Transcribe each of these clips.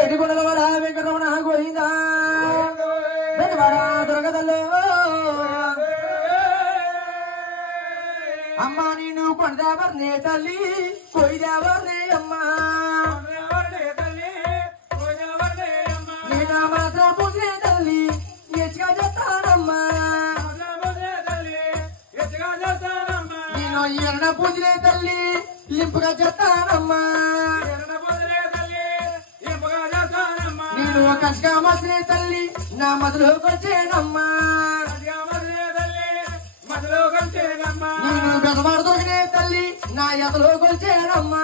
AD గుణలవాడ Venkataramana గోయిందా Bezawada దొరకదల్లో అమ్మా నేను కొండదావర్నే తల్లి కొయ్యదావర్నే అమ్మా నేను మాత్రం పూజే తల్లి ఎచ్చుగా చేస్తానమ్మా నేను ఎరణ పూజలే తల్లి లింపుగా చేస్తానమ్మా నేను కష్గా మసలే తల్లి నా మధులోకి వచ్చేనమ్మా నేను బెదవాడ దొరికినే తల్లి నా ఎదలోకి వచ్చేనమ్మా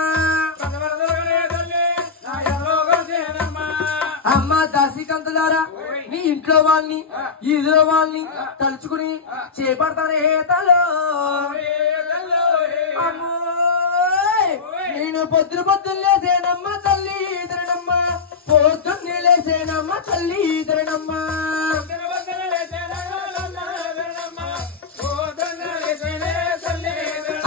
అమ్మ దాసికంతులారా నీ ఇంట్లో వాళ్ళని ఈదులో వాళ్ళని తలుచుకుని చేపడతానే తలో నేను పొద్దున లేసేనమ్మ తల్లి ఇదరనమ్మ పొద్దున్న లేసేనమ్మ తల్లి ఇదరనమ్మ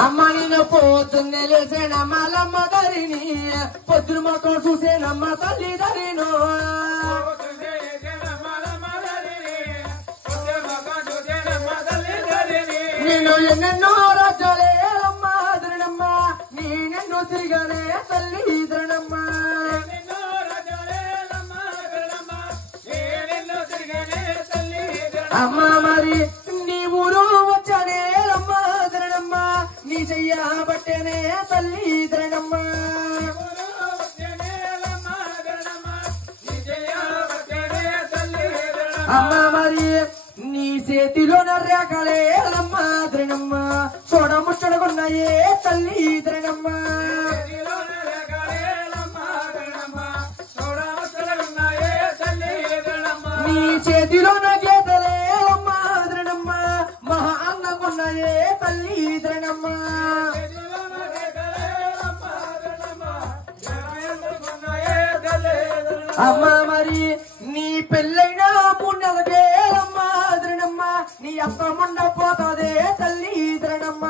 అమ్మ నేను పొద్దున్న లేసేనమ్మ లమ్మ దరిని పొద్దున మొక్క చూసేనమ్మ తల్లి దరిను నేను ఎన్నెన్నో రాజ్యాలే అమ్మ దరణమ్మ నేనెన్నో తిరిగానే తల్లి దరణమ్మ అమ్మ మరి నీ ఊరు వచ్చానే అమ్మ దరణమ్మ నీ చెయ్యబట్టేనే తల్లి దరణమ్మ అమ్మ మరి నీ చేతిలో నర్రాకలే అమ్మ దరణమ్మ చూడ ముచ్చడకున్నాయే తల్లి దరణమ్మ నీ చేతిలో నా గీతలే అమ్మ దరణమ్మ మహా అందంగున్నాయే తల్లి దరణమ్మ అమ్మ మరి నీ పెళ్ళైన 3 నెలలకే అమ్మ దరణమ్మ నీ అత్త ముండ పోతాదే తల్లి దరణమ్మ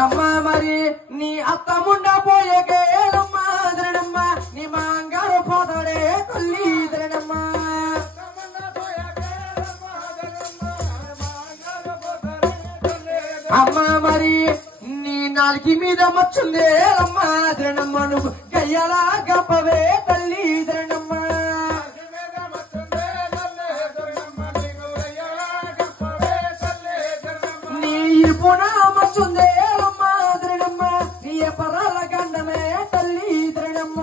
అమ్మ మరి నీ అత్త ముండ పోయేకే అమ్మ దరణమ్మ నీ మాంగారు పోతాడే తల్లి దరణమ్మ అమ్మ మరి నీ నాలుగు మీద మచ్చుందే అమ్మ దరణమ్మ నువ్వు గయ్యలా గప్పవే తల్లి దరణమ్మ నీ పున మచ్చుందే అమ్మ దరణమ్మ నీ పరాల గండమే తల్లి దరణమ్మ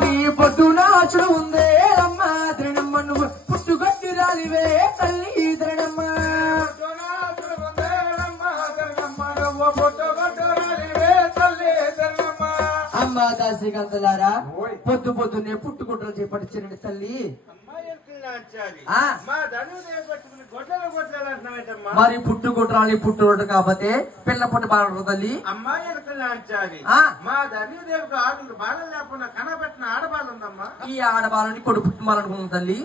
నీ పొద్దున అచుడు ఉందే అమ్మ దరణమ్మ నువ్వు పుట్టుగట్టి రాలివే తల్లి దరణమ్మ అమ్మ దాసికంతులారా పొద్దున్నే పుట్టుకుంటలు చేపట్టించండి తల్లి మరి పుట్టుకుంటాలి పుట్టుకుంటు కాకపోతే పిల్ల పుట్టు బాగా తల్లి ఈ ఆడబాలని కొడుకు పుట్టుమాలనుకున్న తల్లి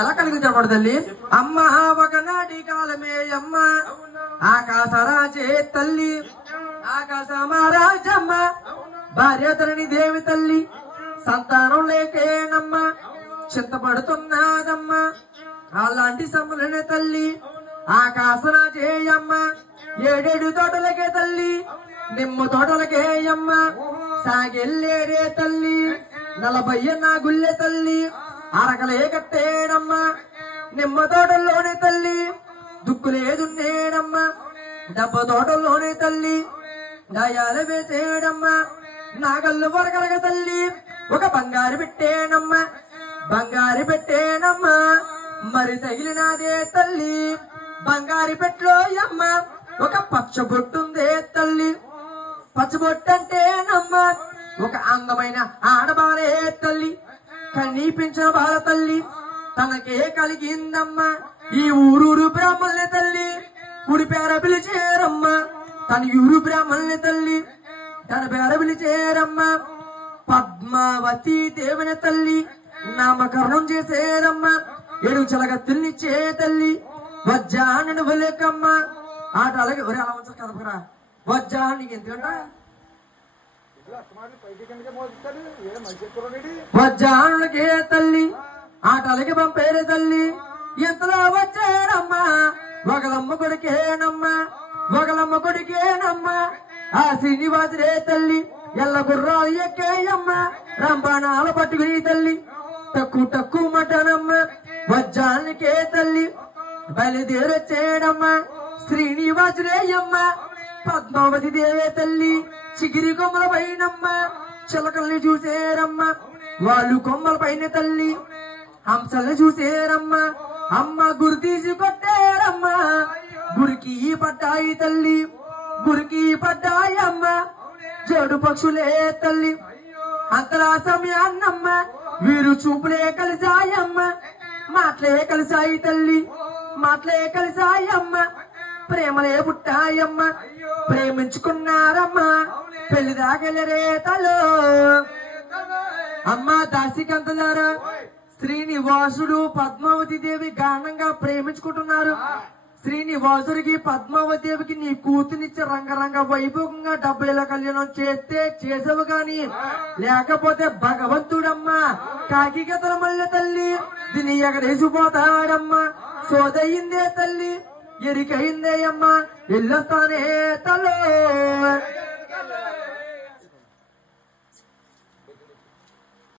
ఎలా కలిగించబడు తల్లి అమ్మ ఒకనాటి కాలమే అమ్మ ఆకాశరాజే తల్లి ఆకాశమారాజమ్మ భార్యతరణి దేవి తల్లి సంతానం లేకేనమ్మ చింతపడుతున్నదమ్మ అలాంటి సమ్ములనే తల్లి ఆకాశరాజేయమ్మ 7 తోటలకే తల్లి నిమ్మ తోటలకే అమ్మ సాగెల్లేడే తల్లి 40 నాగుల్లె తల్లి అరకలే కట్టేడమ్మ నిమ్మ తోటల్లోనే తల్లి దుక్కులేదున్నేడమ్మ డబ్బ తోటల్లోనే తల్లి దయాల వేసేడమ్మ నాగళ్ళు వరకలగ తల్లి ఒక బంగారు పెట్టేనమ్మ మరి తగిలినాదే తల్లి బంగారు పెట్లో అమ్మ ఒక పచ్చబొట్టుందే తల్లి పచ్చబొట్టంటేనమ్మ ఒక అందమైన ఆడబాలే తల్లి కనీపించిన బాల తల్లి తనకే కలిగిందమ్మ ఈ ఊరూరు బ్రాహ్మణుల తల్లి ఊరి పేర పిలిచేరమ్మ తన ఊరు బ్రాహ్మణుల తల్లి తన పేర పిలిచేరమ్మ పద్మావతి దేవుని తల్లి నామకరణం చేసేదమ్మా ఏడు చలగత్తుల్నిచ్చే తల్లి వజ్జాను వలేకమ్మ ఆట అలాగే ఒరే అలా ఉంచారు కదపరా వజ్జాను నీకు ఎందుకంట వజ్జానులకే తల్లి ఆట అలాగే పంపేరే తల్లి ఎంతలో వచ్చాడమ్మా ఒకలమ్మ కొడుకేనమ్మా ఒకలమ్మ కొడుకేనమ్మా ఆ శ్రీనివాసుడే తల్లి ఎల్ల గుర్రాలు ఎక్కేయమ్మ రంబాణాల పట్టుకుని తల్లి తక్కువ మటనమ్మ వజ్జానికే తల్లి బయలుదేరొచ్చేడమ్మ శ్రీనివాసుడేయమ్మ పద్మావతి దేవే తల్లి చిగిరి కొమ్మల పైనమ్మ చిలకల్ని చూసేరమ్మ వాళ్ళు కొమ్మల పైన తల్లి హంసల్ని చూసేరమ్మ అమ్మ గురి తీసి కొట్టారమ్మ గురికి పడ్డాయి తల్లి గురికి పడ్డాయి అమ్మ జడు పక్షులే తల్లి అంతలా సమయాన్నమ్మ వీరు చూపులే కలిసాయమ్మ మాటలే కలిసాయి తల్లి మాటలే కలిసాయమ్మ ప్రేమలే పుట్టాయమ్మ ప్రేమించుకున్నారమ్మ పెళ్లి దాగలరే తలో అమ్మ దాసికంతలారా శ్రీనివాసుడు పద్మావతి దేవి గానంగా ప్రేమించుకుంటున్నారు శ్రీనివాసుడికి పద్మావతి దేవికి నీ కూతునిచ్చి రంగరంగ వైభవంగా 70 కళ్యాణం చేస్తే చేసావు గాని లేకపోతే భగవంతుడమ్మా కాకి గతల మల్లె తల్లి దీన్ని ఎగరేసిపోతాడమ్మా సోదయిందే తల్లి ఎరికయిందే అమ్మా ఇల్లొస్తానే తలో